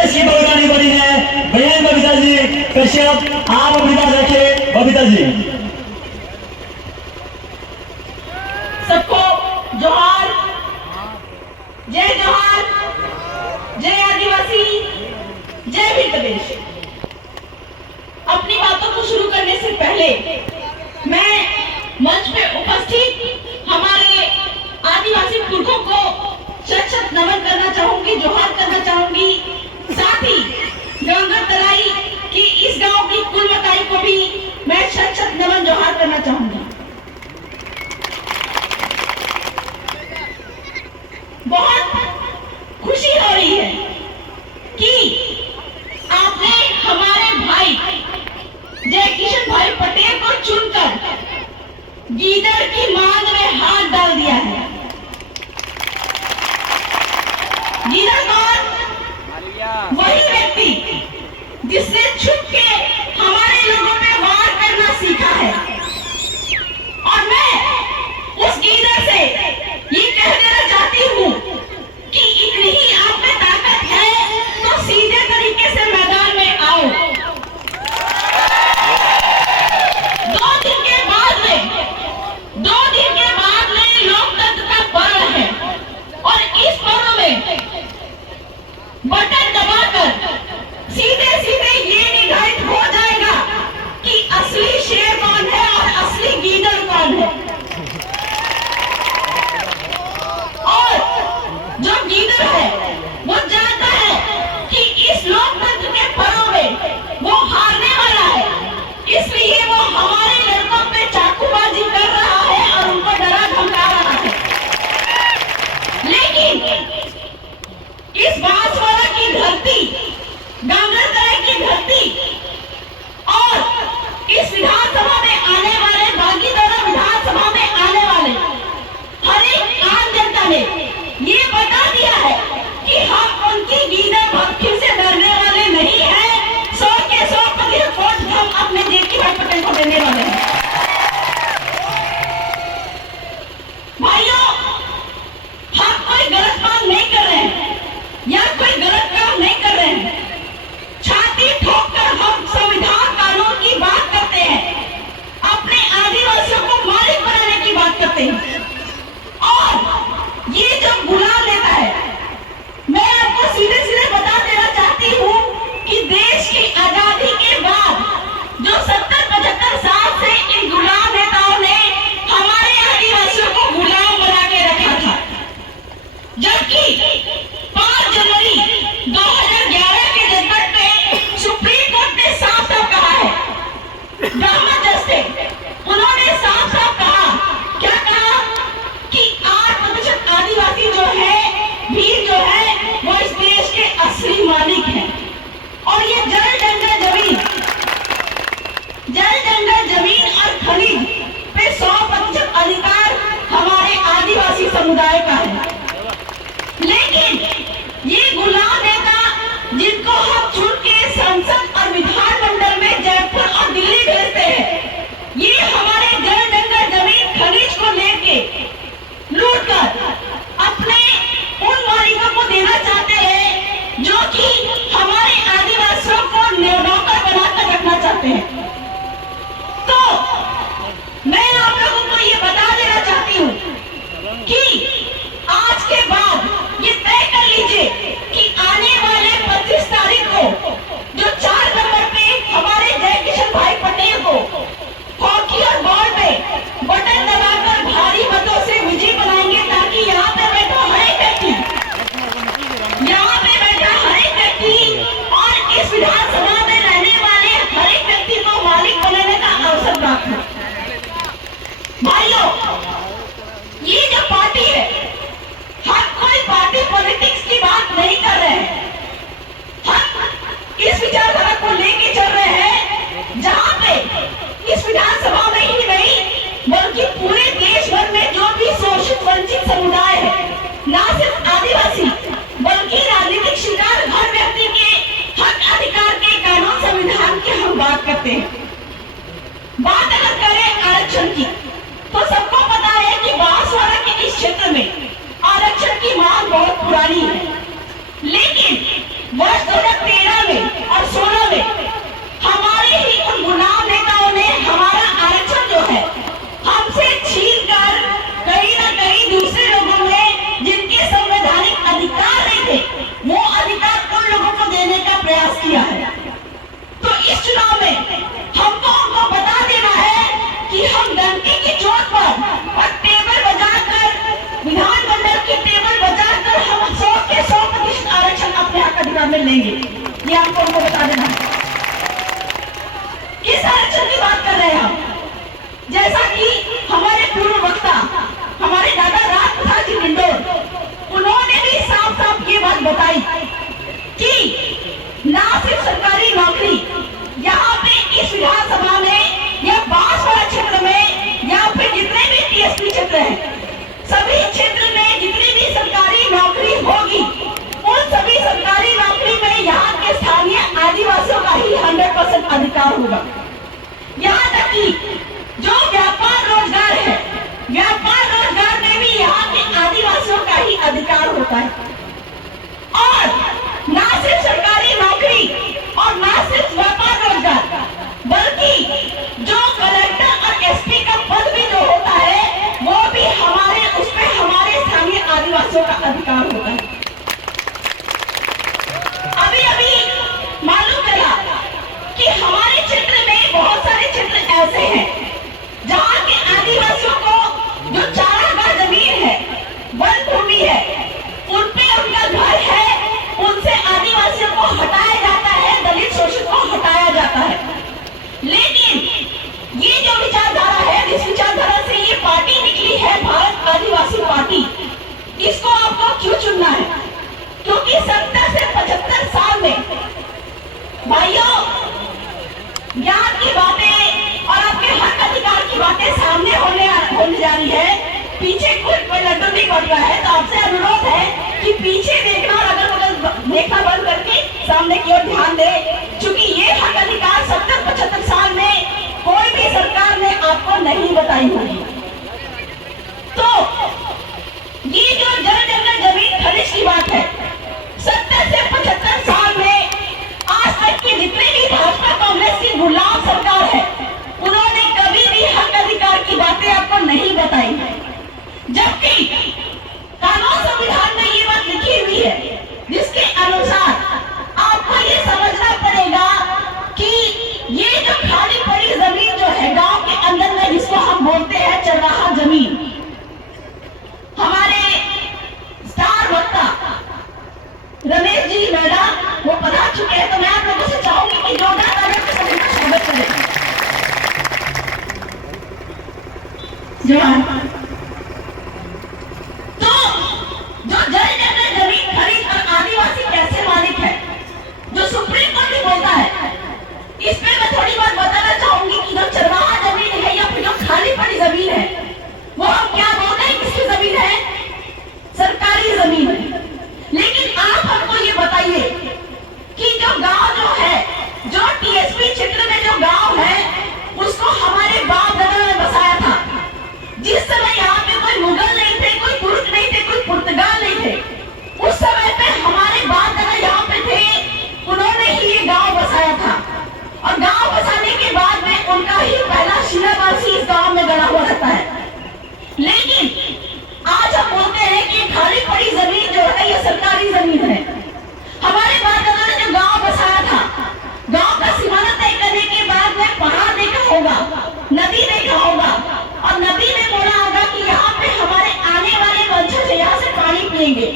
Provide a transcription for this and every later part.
देश की बलिदानी बनी है बहन बबीता जी कश्यप। आप अपनी बात रखिए बबीता जी। सबको जोहार, जय जोहार, जय आदिवासी, जय भील प्रदेश। अपनी बातों को शुरू करने से पहले मैं मंच पे उपस्थित हमारे आदिवासी पुरखों को शत शत नमन करना चाहूंगी, जोहार करना चाहूंगी। साथ ही गंगा तलाई की इस गांव की कुलमताई को भी मैं शत शत नमन जोहार करना चाहूंगी। बहुत खुशी हो रही है कि आपने हमारे भाई जय किशन भाई पटेल को चुनकर गीदड़ की मांग में हाथ डाल दिया है। गीदड़ कौन? वही व्यक्ति जिसने छुप के हमारे लोगों पे वार करना सीखा है। और मैं उस गीदड़ से ये कह देना चाहती हूँ कि इतनी ही आप में ताकत है तो सीधे तरीके से मैदान में आओ। 2 दिन के बाद में लोकतंत्र का पर्व है और इस पर्व में बटन दबाकर सीधे सीधे ये निर्धारित हो जाएगा कि असली शेर कौन है और असली गीदड़ कौन है। और जो गीदड़ है वो जानता है कि इस लोकतंत्र के पर्व में वो हारने वाला है, इसलिए वो हमारे लड़कों पे चाकूबाजी कर रहा है और उनको डरा धमका रहा है। लेकिन इस बांसवाड़ा की धरती, गांगरतलाई की धरती और इस विधानसभा में आने वाले बागीदौरा विधानसभा में आने वाले हर एक आम जनता ने ये बता दिया है कि हम उनकी गीदड़ भक्ति से डरने वाले नहीं हैं। 100 के 100% वोट हम अपने जेपी भाई पटेल को देने वाले हैं। भाइयों, हम कोई गलत बात नहीं कर रहे हैं या कोई गलत काम नहीं कर रहे हैं। छाती ठोककर हम संविधान कानून की बात करते हैं, अपने आदिवासियों को मालिक बनाने की बात करते हैं। और ये जो गुलाम लेता है, मैं आपको सीधे सीधे बता देना चाहती हूँ कि देश की आजादी के बाद जो 70-75 साल से इन गुलाम नेताओं ने हमारे आदिवासियों को गुलाम बना के रखा था, जबकि 5 जनवरी आरक्षण लेंगे, ये आपको उनको बता देना है। किस आरक्षण की बात कर रहे हैं हम? जैसा कि हमारे पूर्व वक्ता हमारे दादा राज प्रसाद जी डिंडोर, उन्होंने भी साफ साफ ये बात बताई कि ना सिर्फ सरकारी नौकरी, यहाँ पे इस विधानसभा में या बांसवाड़ा क्षेत्र में या फिर जितने भी टीएसपी क्षेत्र हैं, सभी क्षेत्र में जितनी भी सरकारी नौकरी होगी, उन सभी सरकारी नौकरी में यहाँ के स्थानीय आदिवासियों का ही 100% अधिकार होगा। यहाँ तक कि जो व्यापार रोजगार है, व्यापार रोजगार में भी यहाँ के आदिवासियों का ही अधिकार होता है। और ना सिर्फ सरकारी नौकरी और ना सिर्फ व्यापार रोजगार, बल्कि जो कलेक्टर और एसपी का पद भी जो होता है, वो भी हमारे उसमें हमारे स्थानीय आदिवासियों का अधिकार होता है। अभी अभी मालूम चला कि हमारे क्षेत्र में बहुत सारे क्षेत्र ऐसे हैं जहाँ के आदिवासियों को जो चारागाह जमीन है, वन भूमि है, उन पे उनका घर है, उनसे आदिवासियों को हटाया जाता है, दलित शोषित को हटाया जाता है। लेकिन ये जो विचारधारा है, जिस विचारधारा से ये पार्टी निकली है, भारत आदिवासी पार्टी, इसको आपको क्यों चुनना है? क्योंकि 70 से 75 साल में भाइयों ज्ञान की बातें और आपके हक अधिकार की बातें सामने होने जा रही है। पीछे कोई लड्डू नहीं बढ़ रहा है, तो आपसे अनुरोध है कि पीछे देखना और अगल बगल देखना बंद करके सामने की ओर ध्यान दे, क्योंकि ये हक अधिकार 70-75 साल में कोई भी सरकार ने आपको नहीं बताई होगी। तो ये जो जल जंगल जमीन खनिज की बात है, 70 से 75 साल में आज तक की जितने भी भाजपा कांग्रेस की गुलाम सरकार है, उन्होंने कभी भी हक अधिकार की बातें आपको नहीं बताई। जबकि कानून संविधान में ये बात लिखी हुई है, जिसके अनुसार आपको ये समझना पड़ेगा कि ये जो खाली पड़ी जमीन जो है गांव के अंदर में, जिसको हम बोलते हैं चरवाहा जमीन, हमारे स्टार वक्ता रमेश जी मैडम वो पधार चुके हैं, तो मैं आप लोगों से चाहूंगी कि जोरदार तालियों से सभी का स्वागत करें। जवान तो जो जल जंगल जमीन खरीद और आदिवासी कैसे मालिक है, जो सुप्रीम कोर्ट भी बोलता है, इसमें मैं थोड़ी बात बताना चाहूंगी कि जो चरवाहा जमीन है या फिर जो खाली पड़ी जमीन है, वो हम क्या बोलते हैं, किसकी जमीन है? सरकारी जमीन है। लेकिन आप हमको ये बताइए कि जो गांव जो है, जो टीएसपी क्षेत्र में जो गांव है, उसको हमारे बाप दादा ने बसाया था। जिस समय यहाँ पे कोई मुगल नहीं थे, कोई तुर्क नहीं थे, कोई पुर्तगाल नहीं थे, उस समय पे हमारे बाप दादा यहाँ पे थे, उन्होंने ही ये गांव बसाया था। और गांव बसाने के बाद में उनका ही पहला शिलान्यास इस गांव में गड़ा हुआ रहता है। लेकिन आज हम बोलते हैं कि खाली पड़ी जमीन जो है ये सरकारी जमीन है। हमारे बाप दादा ने जो गांव बसाया था, गांव का सीमाना तय करने के बाद में पहाड़ देखा होगा, नदी देखा होगा, और नदी में बोला होगा कि यहाँ पे हमारे आने वाले वंशज यहाँ से पानी पिएंगे।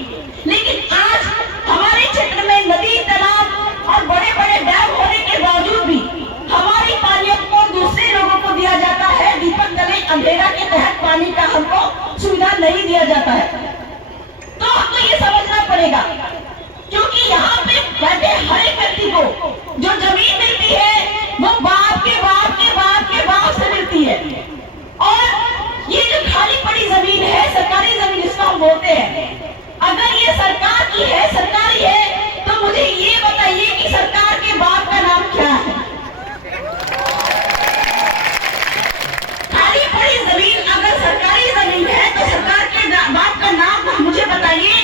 लेकिन आज हमारे क्षेत्र में नदी, तालाब और बड़े बड़े डैम होने के बावजूद भी हमारी पानियों को दूसरे लोगों को दिया जाता है। दीपक जले अंधेरा के तहत पानी का हमको सुविधा नहीं दिया जाता है। तो हमको ये समझना पड़ेगा, क्योंकि यहाँ पे बैठे हर एक व्यक्ति को जो जमीन मिलती है वो बाप के बाप के बाप के बाप से मिलती है। और ये जो खाली पड़ी जमीन है, सरकारी जमीन जिसको हम बोलते हैं, अगर ये सरकार की है, सरकारी है, तो मुझे ये बताइए कि सरकार के बाप का नाम क्या है? खाली पड़ी जमीन अगर सरकारी जमीन है तो सरकार के बाप का नाम मुझे बताइए।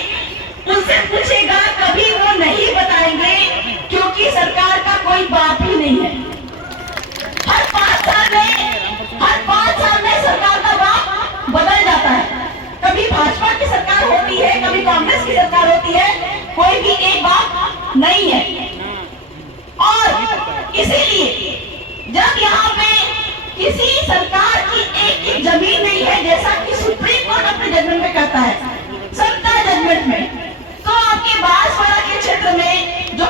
उनसे पूछेगा, कभी वो नहीं बताएंगे, क्योंकि सरकार का कोई बाप ही नहीं है। हर 5 साल में सरकार का बाप बदल जाता है। कभी भाजपा की सरकार होती है, कभी कांग्रेस की सरकार होती है, कोई भी एक बाप नहीं है। और इसीलिए जब यहाँ पे किसी सरकार की एक जमीन नहीं है, जैसा कि सुप्रीम कोर्ट अपने जजमेंट में कहता है, सत्ता जजमेंट में, तो आपके बांसवाड़ा के क्षेत्र में जो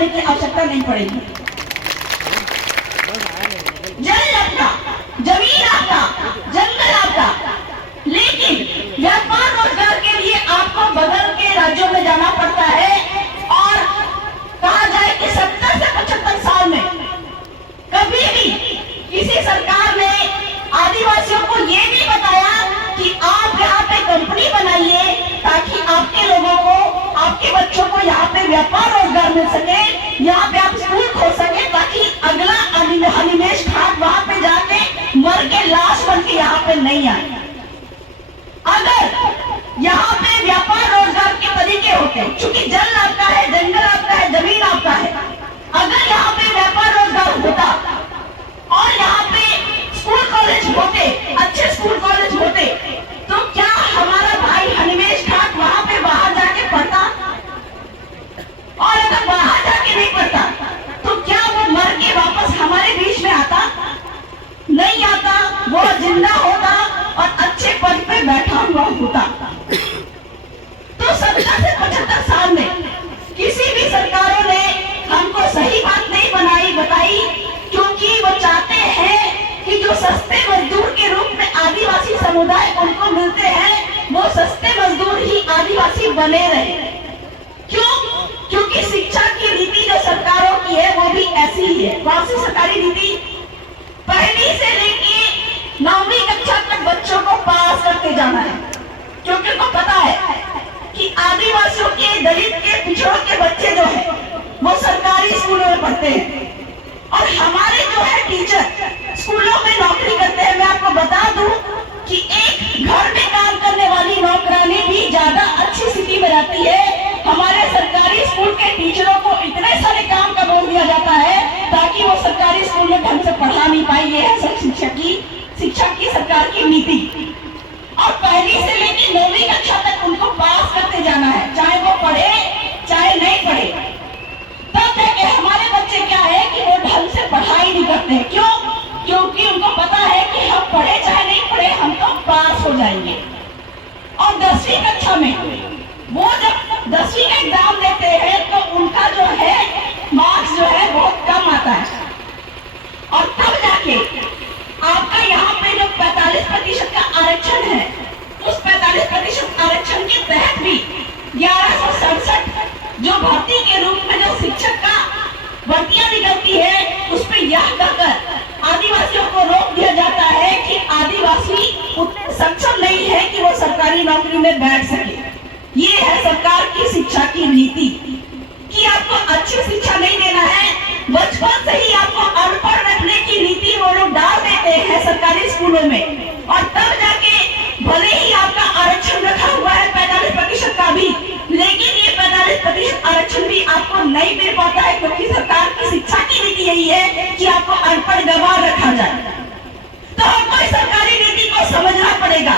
देने की आवश्यकता नहीं पड़ेगी। जल आपका, जमीन आपका, जंगल आपका, लेकिन व्यापार रोजगार के लिए आपको बगल के राज्यों में जाना पड़ता है। और कहा जाए कि 70 से 75 साल में कभी भी किसी सरकार ने आदिवासियों को ये नहीं बताया कि आप यहाँ पे कंपनी बनाइए ताकि आपके लोगों को, आपके बच्चों को यहाँ पे व्यापार रोजगार मिल सके, यहाँ पे आप स्कूल खोल सके, ताकि अगला अनिमेष घाट वहां पे जाके मर के लाश बन के यहाँ पे नहीं आए। अगर यहाँ पे व्यापार रोजगार के तरीके होते, क्योंकि जल आपका है, जंगल आपका है, जमीन आपका है, अगर यहाँ पे व्यापार रोजगार होता और यहाँ पे स्कूल कॉलेज होते, अच्छे स्कूल कॉलेज होते, तो क्या हमारा भाई हनिमेष घाट वहां पे बाहर जाके पढ़ता? और अगर बाहर जाके नहीं पढ़ता तो क्या वो मर के वापस हमारे बीच में आता? नहीं आता। वो जिंदा होता और अच्छे पद पे बैठा हुआ होता। तो 70 से 75 साल में किसी भी सरकारों ने हमको सही बात नहीं बताई, क्योंकि वो चाहते हैं कि जो सस्ते मजदूर के रूप में आदिवासी समुदाय उनको मिलते हैं, वो सस्ते मजदूर ही आदिवासी बने रहे। क्यों? क्योंकि शिक्षा की नीति जो सरकारों की है वो भी ऐसी ही है। कौन सी सरकारी नीति? पहली से लेके 9वीं कक्षा तक बच्चों को पास करते जाना है, क्योंकि उनको पता है कि आदिवासियों के, दलित के, पिछड़ों के बच्चे जो है वो सरकारी स्कूलों में पढ़ते हैं और हमारे जो है टीचर स्कूलों में नौकरी करते हैं। मैं आपको बता दूं कि एक घर में काम करने वाली नौकरानी भी ज्यादा अच्छी स्थिति में रहती है। हमारे सरकारी स्कूल के टीचरों को इतने सारे काम का बोल दिया जाता है ताकि वो सरकारी स्कूल में ढंग से पढ़ा नहीं पाए। ये है शिक्षा की सरकार की नीति। और पहली से लेकर 9वीं कक्षा तक उनको पास करते जाना है, चाहे वो पढ़े चाहे नहीं पढ़े। तब जाके हमारे बच्चे क्या है कि वो ढंग से पढ़ाई नहीं करते हैं। क्यों? क्योंकि उनको पता है कि हम पढ़े चाहे नहीं पढ़े हम तो पास हो जाएंगे। और 10वीं कक्षा में वो जब 10वीं का एग्जाम देते हैं तो उनका जो है मार्क्स जो है बहुत कम आता है। और तब जाके आपका यहाँ पे जो 45% का आरक्षण है, उस 45% आरक्षण के तहत भी 1167 जो भर्ती के रूप में जो शिक्षक का भर्तियां निकलती है, उस पर यह कहकर आदिवासियों को रोक दिया जाता है कि आदिवासी उतने सक्षम नहीं है कि वो सरकारी नौकरी में बैठ सके। ये है सरकार की शिक्षा की नीति कि आपको अच्छी शिक्षा नहीं देना है, बचपन से ही आपको अनपढ़ रखने की नीति वो लोग डाल देते हैं सरकारी स्कूलों में। और तब जाके भले ही आपका आरक्षण रखा हुआ है 45% का भी, लेकिन ये 45% आरक्षण भी आपको नहीं मिल पाता है, क्योंकि सरकार की शिक्षा की नीति यही है कि आपको अनपढ़ गंवार रखा जाए। तो हमको इस सरकारी नीति को समझना पड़ेगा।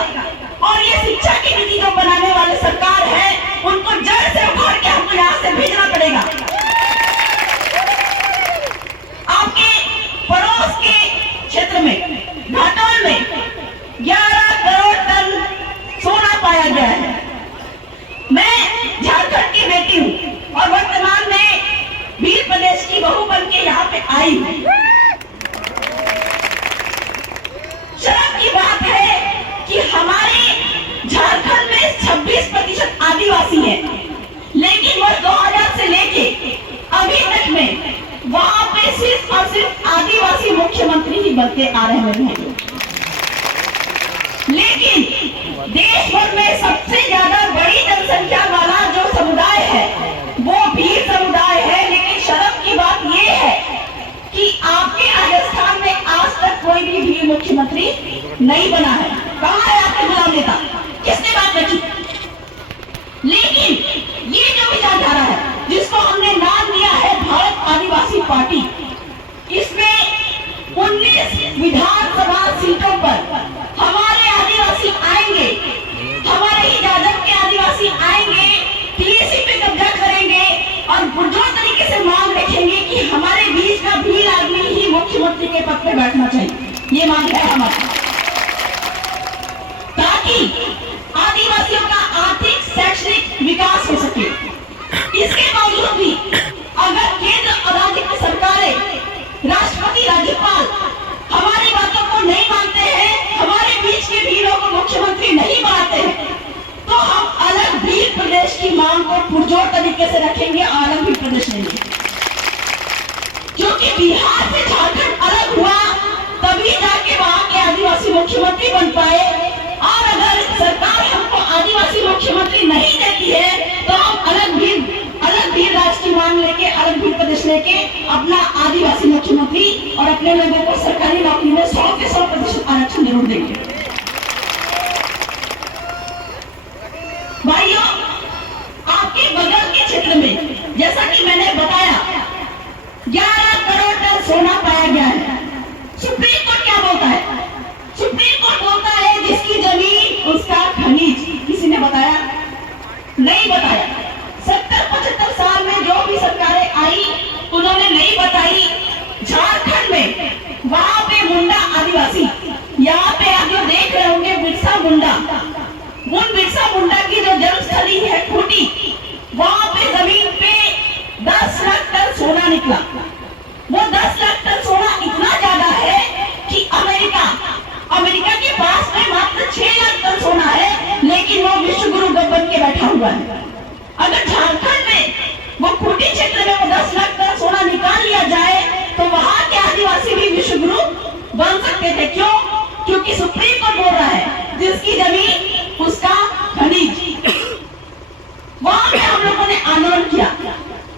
और ये शिक्षा की नीति जो बनाने वाले सरकार है, उनको जड़ से उखाड़ के हमको यहाँ से भेजना पड़ेगा। आपके पड़ोस के क्षेत्र में घाटोल में 11 करोड़ टन सोना पाया गया है। मैं झारखंड की बेटी हूँ और वर्तमान में भील प्रदेश की बहू बन के यहाँ पे आई हूँ। शर्म की बात है कि हमारे झारखंड में 26% आदिवासी हैं, लेकिन वर्ष 2000 से लेके अभी तक में वहां पे सिर्फ और सिर्फ आदिवासी मुख्यमंत्री ही बनते आ रहे हैं। लेकिन देश भर में सबसे ज्यादा बड़ी जनसंख्या वाला जो समुदाय है वो भील समुदाय है। लेकिन शर्म की बात ये है कि आपके राजस्थान में आज तक कोई भी भील मुख्यमंत्री नहीं बना है। कहाँ है आपके गुलाम नेता? किसने बात रखी? लेकिन ये जो विचारधारा है जिसको हमने नाम दिया है भारत आदिवासी पार्टी, इसमें 19 विधानसभा सीटों पर हमारे आदिवासी आएंगे, हमारे ही जाजब के आदिवासी आएंगे, पीएसी पे कब्जा करेंगे और पुरजोर तरीके से मांग रखेंगे कि हमारे बीच का भील आदमी ही मुख्यमंत्री के पद पे बैठना चाहिए। ये मांग है हमारी, ताकि आदिवासियों का आर्थिक शैक्षणिक विकास हो सके। इसके बावजूद भी अगर केंद्र पुरजोर तरीके से रखेंगे और अलग भी प्रदेश लेंगे। क्योंकि बिहार से झारखंड अलग हुआ तभी जाके वहां के आदिवासी मुख्यमंत्री बन पाए। और अगर सरकार हमको आदिवासी मुख्यमंत्री नहीं देती है तो हम अलग भी राज्य की मांग लेके, अलग भी प्रदेश लेके अपना आदिवासी मुख्यमंत्री और अपने लोगों को सरकारी नौकरी में 100 के 100% आरक्षण जरूर देंगे। भाइयों, आपके बगल के क्षेत्र में जैसा कि मैंने बताया 11 करोड़ टन सोना पाया गया है। सुप्रीम कोर्ट क्या बोलता है? सुप्रीम कोर्ट बोलता है जिसकी जमीन उसका खनिज। किसी ने बताया? नहीं बताया। 70-75 साल में जो भी सरकारें आई उन्होंने नहीं बताई। झारखंड में वहां पे मुंडा आदिवासी, यहाँ पे आप जो देख रहे होंगे बिरसा मुंडा, उन बिरसा मुंडा की जो जन्मस्थली है खूंटी, वहां पे जमीन पे 10 लाख टन सोना निकला। वो 10 लाख टन सोना इतना ज्यादा है कि अमेरिका के पास में मात्र 6 लाख टन सोना है, लेकिन वो विश्व गुरु बन के बैठा हुआ है। अगर झारखंड में वो खूंटी क्षेत्र में वो 10 लाख टन सोना निकाल लिया जाए तो वहां के आदिवासी भी विश्व गुरु बन सकते थे। क्यों? क्योंकि सुप्रीम कोर्ट बोल रहा है जिसकी जमीन उसका खनिज। वहां पे हम लोगों ने आंदोलन किया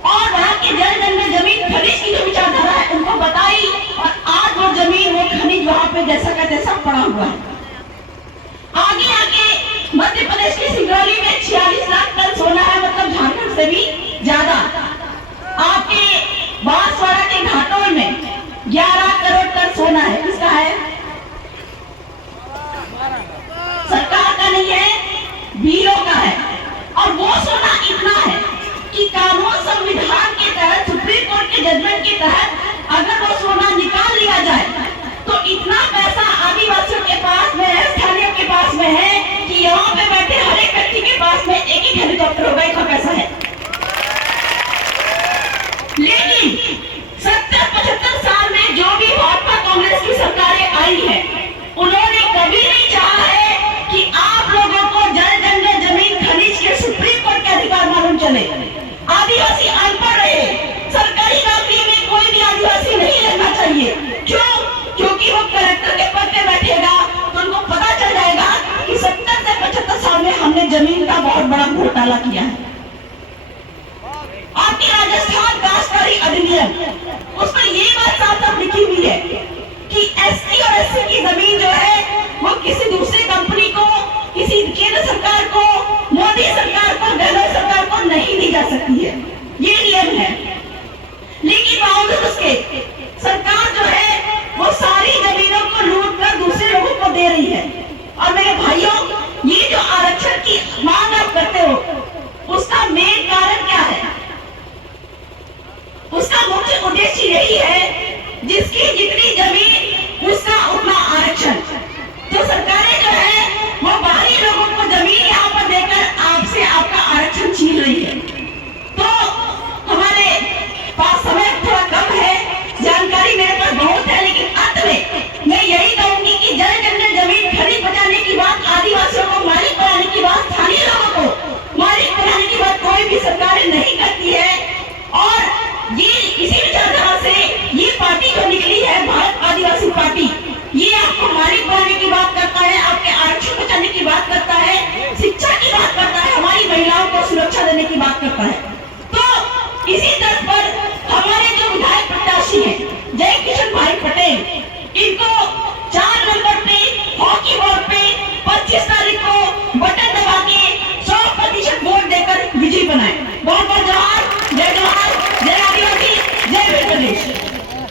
और वहां के जन में जमीन खनिज की जो विचारधारा है उनको बताई, और आज वो जमीन, वो खनिज वहां पे जैसा का तैसा पड़ा हुआ है। आगे मध्य प्रदेश के सिंगरौली में 46 लाख टन सोना है, मतलब झारखंड से भी ज्यादा। आपके बांसवाड़ा के घाटोल में 11 करोड़ टन सोना है। किसका है? सरकार का नहीं है, बीरों का है। और वो सोना इतना है कि कानून संविधान के तहत, सुप्रीम कोर्ट के जजमेंट के तहत अगर वो सोना निकाल लिया जाए तो इतना पैसा आदिवासियों के पास में है, स्थानीयों के पास में है कि यहाँ पे बैठे हर एक व्यक्ति के पास में एक हेलीकॉप्टर होगा, इतना पैसा है। लेकिन 70-75 साल में जो भी भाजपा कांग्रेस की सरकारें आई है उन्होंने कभी नहीं चाहा है कि आप लोगों को जन जमीन खनिज के सुप्रीम कोर्ट के अधिकार मालूम चले। आदिवासी अनपढ़ रहे, सरकारी नौकरी में कोई भी आदिवासी नहीं रहना चाहिए। क्यों? क्योंकि वो कलेक्टर के पद पे बैठेगा तो उनको पता चल जाएगा कि 70 से 75 साल में हमने जमीन का बहुत बड़ा घोटाला किया है। आपके राजस्थान काश्तकारी अधिनियम, उसमें ये बात साफ लिखी हुई है कि एसटी और एससी की जमीन जो है वो किसी दूसरी कंपनी को, किसी केंद्र सरकार को